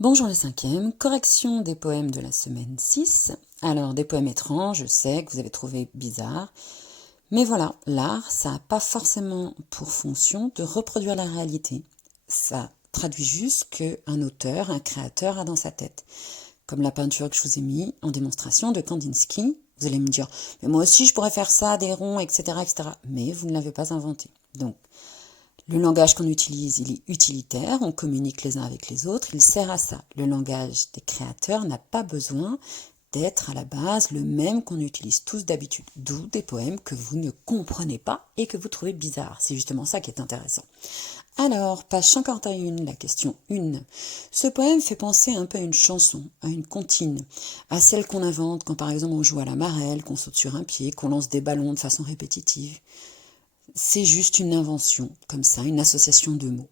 Bonjour les cinquièmes, correction des poèmes de la semaine 6. Alors, des poèmes étranges, je sais que vous avez trouvé bizarre, mais voilà, l'art, ça n'a pas forcément pour fonction de reproduire la réalité. Ça traduit juste qu'un auteur, un créateur a dans sa tête. Comme la peinture que je vous ai mis en démonstration de Kandinsky, vous allez me dire, mais moi aussi je pourrais faire ça, des ronds, etc., etc. Mais vous ne l'avez pas inventé. Donc, le langage qu'on utilise, il est utilitaire, on communique les uns avec les autres, il sert à ça. Le langage des créateurs n'a pas besoin d'être à la base le même qu'on utilise tous d'habitude, d'où des poèmes que vous ne comprenez pas et que vous trouvez bizarres. C'est justement ça qui est intéressant. Alors, page 51, la question 1. Ce poème fait penser un peu à une chanson, à une comptine, à celle qu'on invente quand par exemple on joue à la marelle, qu'on saute sur un pied, qu'on lance des ballons de façon répétitive. C'est juste une invention, comme ça, une association de mots.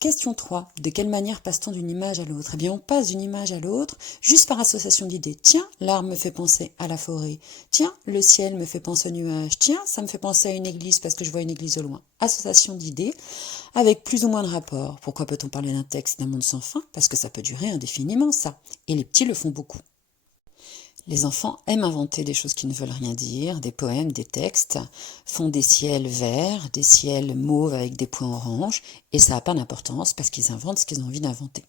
Question 3. De quelle manière passe-t-on d'une image à l'autre? Eh bien, on passe d'une image à l'autre juste par association d'idées. Tiens, l'arbre me fait penser à la forêt. Tiens, le ciel me fait penser au nuage. Tiens, ça me fait penser à une église parce que je vois une église au loin. Association d'idées avec plus ou moins de rapport. Pourquoi peut-on parler d'un texte, d'un monde sans fin? Parce que ça peut durer indéfiniment, ça. Et les petits le font beaucoup. Les enfants aiment inventer des choses qui ne veulent rien dire, des poèmes, des textes, font des ciels verts, des ciels mauves avec des points oranges, et ça n'a pas d'importance parce qu'ils inventent ce qu'ils ont envie d'inventer.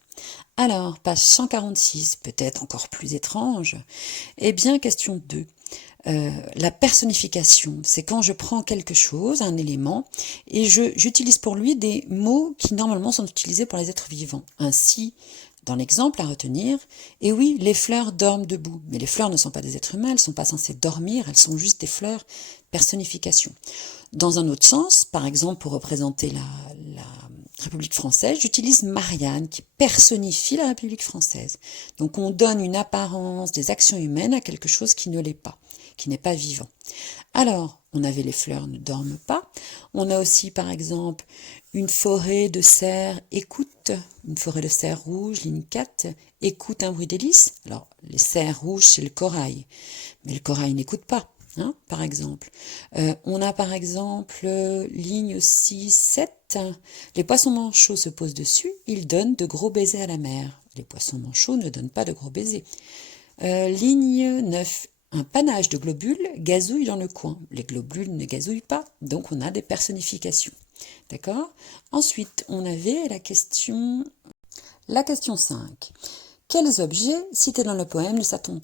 Alors, page 146, peut-être encore plus étrange. Eh bien, question 2. La personnification, c'est quand je prends quelque chose, un élément, et j'utilise pour lui des mots qui normalement sont utilisés pour les êtres vivants. Ainsi, dans l'exemple à retenir, et oui, les fleurs dorment debout, mais les fleurs ne sont pas des êtres humains, elles ne sont pas censées dormir, elles sont juste des fleurs, personnification. Dans un autre sens, par exemple pour représenter la République française, j'utilise Marianne qui personnifie la République française. Donc on donne une apparence des actions humaines à quelque chose qui ne l'est pas, qui n'est pas vivant. Alors, on avait les fleurs ne dorment pas. On a aussi, par exemple, une forêt de cerfs écoute, une forêt de cerfs rouges, ligne 4, écoute un bruit d'hélice. Alors, les cerfs rouges, c'est le corail. Mais le corail n'écoute pas, hein, par exemple. On a, par exemple, ligne 6, 7. Les poissons manchots se posent dessus, ils donnent de gros baisers à la mer. Les poissons manchots ne donnent pas de gros baisers. Ligne 9. Un panache de globules gazouille dans le coin. Les globules ne gazouillent pas, donc on a des personnifications. D'accord? Ensuite, on avait la question 5. Quels objets cités dans le poème ne s'attend-on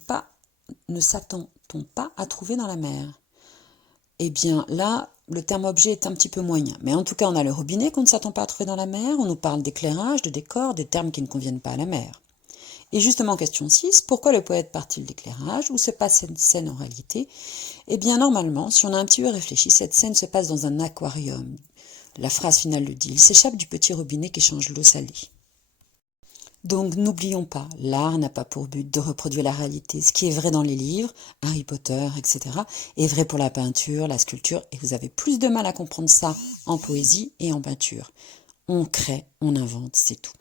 pas à trouver dans la mer? Eh bien, là, le terme objet est un petit peu moyen. Mais en tout cas, on a le robinet qu'on ne s'attend pas à trouver dans la mer. On nous parle d'éclairage, de décor, des termes qui ne conviennent pas à la mer. Et justement, question 6, pourquoi le poète part-il d'éclairage? Où se passe cette scène en réalité? Eh bien, normalement, si on a un petit peu réfléchi, cette scène se passe dans un aquarium. La phrase finale le dit, il s'échappe du petit robinet qui change l'eau salée. Donc, n'oublions pas, l'art n'a pas pour but de reproduire la réalité. Ce qui est vrai dans les livres, Harry Potter, etc., est vrai pour la peinture, la sculpture, et vous avez plus de mal à comprendre ça en poésie et en peinture. On crée, on invente, c'est tout.